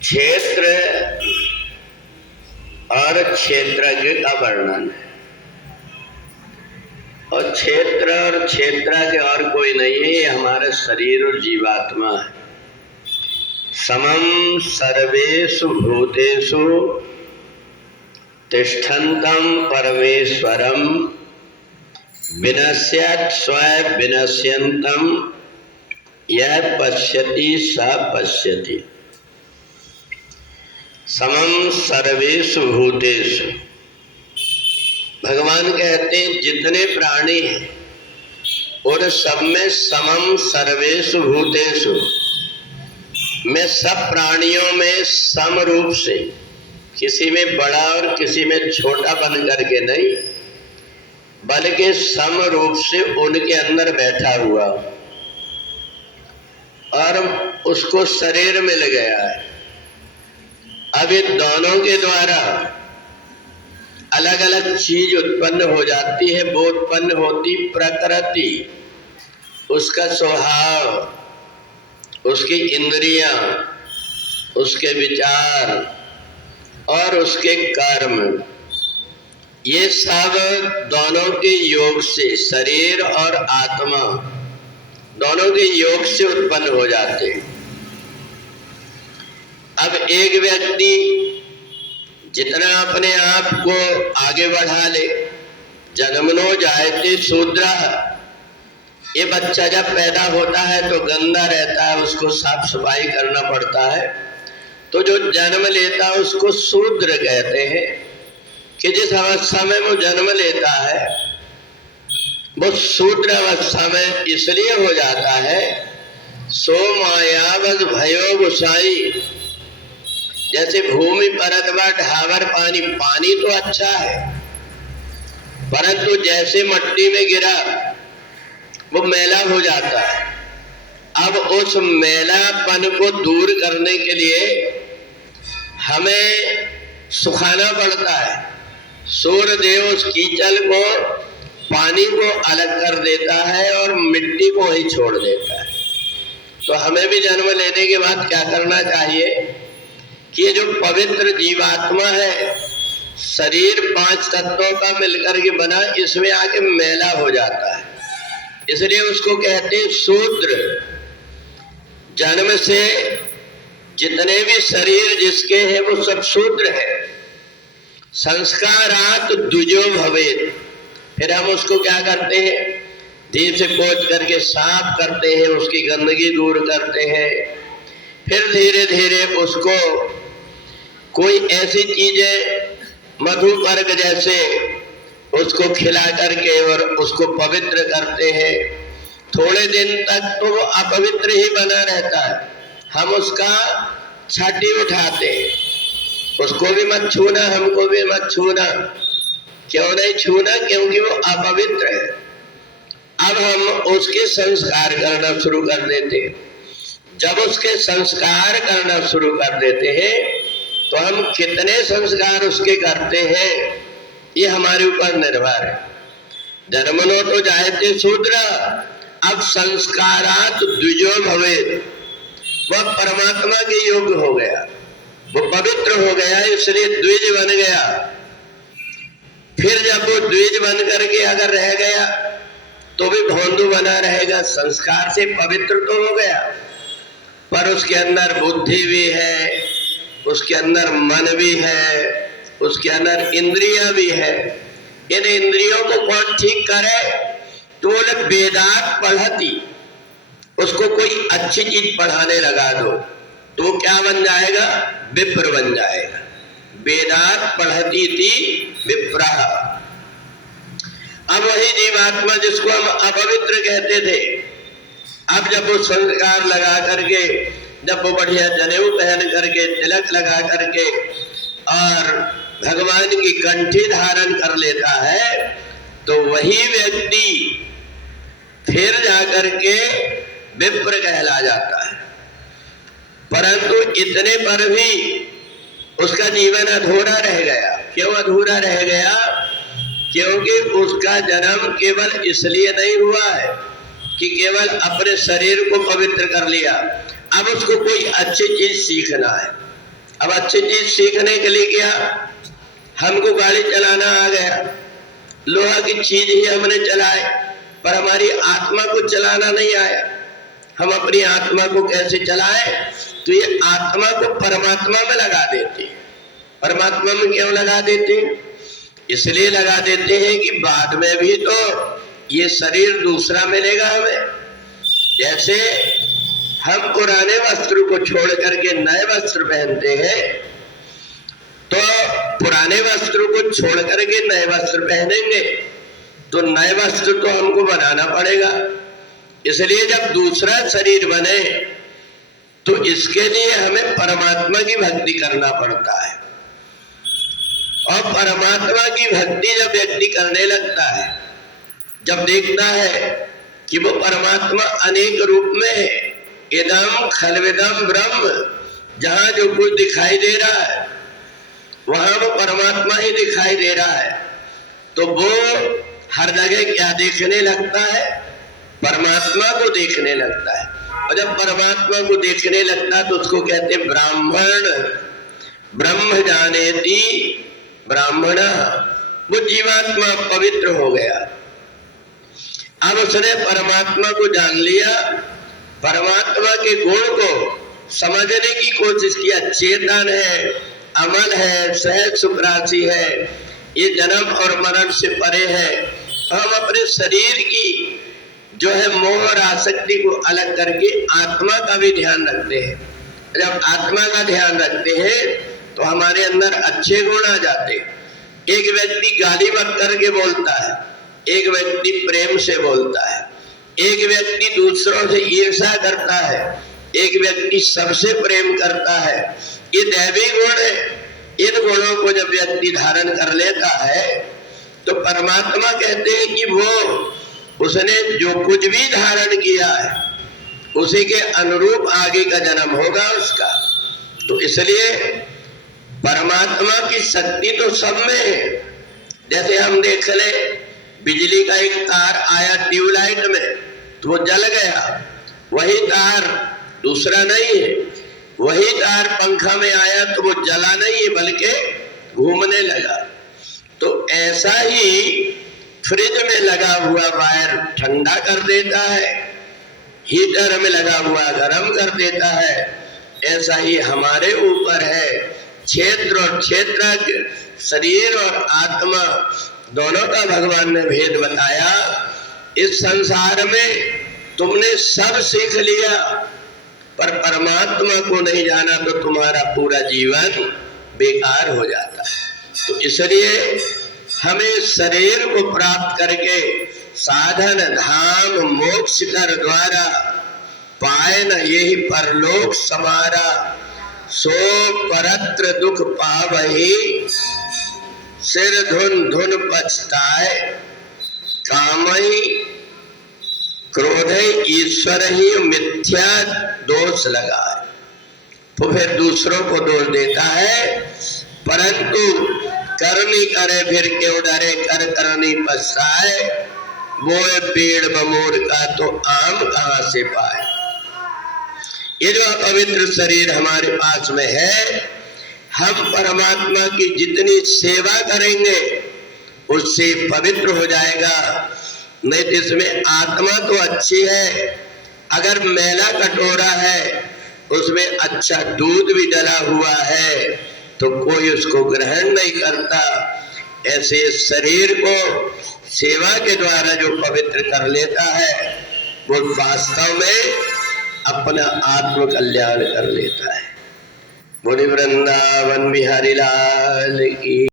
क्षेत्र और क्षेत्रज्ञ का वर्णन है। और क्षेत्र और क्षेत्रज्ञ और कोई नहीं है, ये हमारे शरीर और जीवात्मा है। समम सर्वेषु भूतेषु तिष्ठन्तं परमेश्वरम विनश्यत् स्वयं विनश्यन्तं यह पश्यति स पश्यति। समम सर्वेषु भूतेषु, भगवान कहते हैं जितने प्राणी हैं और सब में समम सर्वेषु भूतेषु, मैं सब प्राणियों में सम रूप से, किसी में बड़ा और किसी में छोटा बन करके नहीं, बल्कि सम रूप से उनके अंदर बैठा हुआ और उसको शरीर मिल गया है। अब इन दोनों के द्वारा अलग अलग चीज उत्पन्न हो जाती है। वो उत्पन्न होती प्रकृति, उसका स्वभाव, उसकी इंद्रियां, उसके विचार और उसके कर्म, ये सब दोनों के योग से, शरीर और आत्मा दोनों के योग से उत्पन्न हो जाते हैं। अब एक व्यक्ति जितना अपने आप को आगे बढ़ा ले, जन्मनो जायते शूद्रः, ये बच्चा जब पैदा होता है तो गंदा रहता है, उसको साफ सफाई करना पड़ता है। तो जो जन्म लेता है उसको शूद्र कहते हैं कि जिस अवस्था में वो जन्म लेता है वो शूद्र अवस्था में इसलिए हो जाता है, सो मायावद भयो गुसाई। जैसे भूमि परतवा ढावर पानी, पानी तो अच्छा है परंतु जैसे मट्टी में गिरा वो मैला हो जाता है। अब उस मैलापन को दूर करने के लिए हमें सुखाना पड़ता है। सूर्य देव उस कीचल को, पानी को अलग कर देता है और मिट्टी को ही छोड़ देता है। तो हमें भी जन्म लेने के बाद क्या करना चाहिए कि ये जो पवित्र जीवात्मा है, शरीर 5 तत्वों का मिलकर के बना, इसमें आके मैला हो जाता है, इसलिए उसको कहते हैं शूद्र। जन्म से जितने भी शरीर जिसके हैं वो सब शूद्र है। संस्कारात् द्विजो भवेत्, फिर हम उसको क्या करते हैं, धीरे से पोंछ करके साफ करते हैं, उसकी गंदगी दूर करते हैं। फिर धीरे धीरे उसको कोई ऐसी चीजें मधुपर्क जैसे उसको खिला करके और उसको पवित्र करते हैं। थोड़े दिन तक तो वो अपवित्र ही बना रहता है, हम उसका छाती उठाते हैं, उसको भी मत छूना, हमको भी मत छूना। क्यों नहीं छूना? क्योंकि वो अपवित्र है। अब हम उसके संस्कार करना शुरू कर देते हैं। जब उसके संस्कार करना शुरू कर देते हैं तो हम कितने संस्कार उसके करते हैं ये हमारे ऊपर निर्भर है। जन्मनो तो जायते शूद्र, अब संस्कारात् द्विजो भवेत्, वह परमात्मा के योग्य हो गया, वो पवित्र हो गया, इसलिए द्विज बन गया। फिर जब वो द्विज बन करके अगर रह गया तो भी भोंदू बना रहेगा। संस्कार से पवित्र तो हो गया पर उसके अंदर बुद्धि भी है, उसके अंदर मन भी है, उसके अंदर इंद्रियां भी है। इन इंद्रियों को कौन ठीक करे? तो बोले वेदात पढ़ती, उसको कोई अच्छी चीज पढ़ाने लगा दो तो वो क्या बन जाएगा? विप्र बन जाएगा। वेदात पढ़ती थी विप्रः। अब वही जीवात्मा जिसको हम अपवित्र कहते थे, अब जब वो संस्कार लगा करके, जब वो बढ़िया जनेऊ पहन करके, तिलक लगा करके और भगवान की कंठी धारण कर लेता है तो वही व्यक्ति फिर जाकर के विप्र कहला जाता है। परंतु इतने पर भी उसका जीवन अधूरा रह गया। क्यों अधूरा रह गया? क्योंकि उसका जन्म केवल इसलिए नहीं हुआ है कि केवल अपने शरीर को पवित्र कर लिया, अब उसको कोई अच्छी चीज सीखना है। अब अच्छी चीज सीखने के लिए गया, हमको गाड़ी चलाना आ गया, लोहा की चीज ही हमने चलाए, पर हमारी आत्मा को चलाना नहीं आया। हम अपनी आत्मा को कैसे चलाए? तो ये आत्मा को परमात्मा में लगा देते हैं। परमात्मा में क्यों लगा देते हैं? इसलिए लगा देते हैं कि बाद में भी तो ये शरीर दूसरा मिलेगा हमें। जैसे हम पुराने वस्त्र को छोड़ करके नए वस्त्र पहनते हैं, तो पुराने वस्त्र को छोड़ करके नए वस्त्र पहनेंगे तो नए वस्त्र तो हमको बनाना पड़ेगा। इसलिए जब दूसरा शरीर बने तो इसके लिए हमें परमात्मा की भक्ति करना पड़ता है। और परमात्मा की भक्ति जब व्यक्ति करने लगता है, जब देखता है कि वो परमात्मा अनेक रूप में है, इदम खलविदम ब्रह्म, जहां जो कुछ दिखाई दे रहा है वहां वो परमात्मा ही दिखाई दे रहा है, तो वो हर जगह क्या देखने लगता है? परमात्मा को देखने लगता है। और जब परमात्मा को देखने लगता है तो उसको कहते हैं ब्राह्मण। ब्रह्म जानेति ब्राह्मण, वो जीवात्मा पवित्र हो गया। अब उसने परमात्मा को जान लिया, परमात्मा के गुण को समझने की कोशिश किया। चेतन है, अमल है, सहज सुखराशि है, ये जन्म और मरण से परे है। हम अपने शरीर की जो है मोह और आसक्ति को अलग करके आत्मा का भी ध्यान रखते हैं। जब आत्मा का ध्यान रखते हैं तो हमारे अंदर अच्छे गुण आ जाते हैं। एक व्यक्ति गाली मत करके बोलता है, एक व्यक्ति प्रेम से बोलता है, एक व्यक्ति दूसरों से ईर्ष्या करता है, एक व्यक्ति सबसे प्रेम करता है। ये दैवी गुण है। इन गुणों को जब व्यक्ति धारण कर लेता है तो परमात्मा कहते हैं कि वो उसने जो कुछ भी धारण किया है उसी के अनुरूप आगे का जन्म होगा उसका। तो इसलिए परमात्मा की शक्ति तो सब में है। जैसे हम देख ले, बिजली का एक तार आया ट्यूबलाइट में तो वो जल गया, वही तार दूसरा नहीं है। वही तार पंखा में आया तो वो जला नहीं है बल्कि घूमने लगा। तो ऐसा ही फ्रिज में लगा हुआ वायर ठंडा कर देता है, हीटर में लगा हुआ गर्म कर देता है। ऐसा ही हमारे ऊपर है। क्षेत्र और क्षेत्रज्ञ, शरीर और आत्मा दोनों का भगवान ने भेद बताया। इस संसार में तुमने सब सीख लिया पर परमात्मा को नहीं जाना तो तुम्हारा पूरा जीवन बेकार हो जाता है। तो इसलिए हमें शरीर को प्राप्त करके साधन धाम मोक्ष कर द्वारा पाए न यही परलोक समारा, सो परत्र दुख पावही सिर धुन धुन पछताए, कामई क्रोध ईश्वर ही मिथ्या दोष लगाए। तो फिर दूसरों को दोष देता है, परंतु करनी करे फिर क्यों डरे, कर करनी पछताए, बोए पेड़ बमोर का तो आम कहां से पाए। ये जो अपवित्र शरीर हमारे पास में है, हम परमात्मा की जितनी सेवा करेंगे उससे पवित्र हो जाएगा। नहीं तो इसमें आत्मा तो अच्छी है, अगर मैला कटोरा है उसमें अच्छा दूध भी डला हुआ है तो कोई उसको ग्रहण नहीं करता। ऐसे शरीर को सेवा के द्वारा जो पवित्र कर लेता है वो वास्तव में अपना आत्म कल्याण कर लेता है। बोले वृंदावन बिहारी लाल की।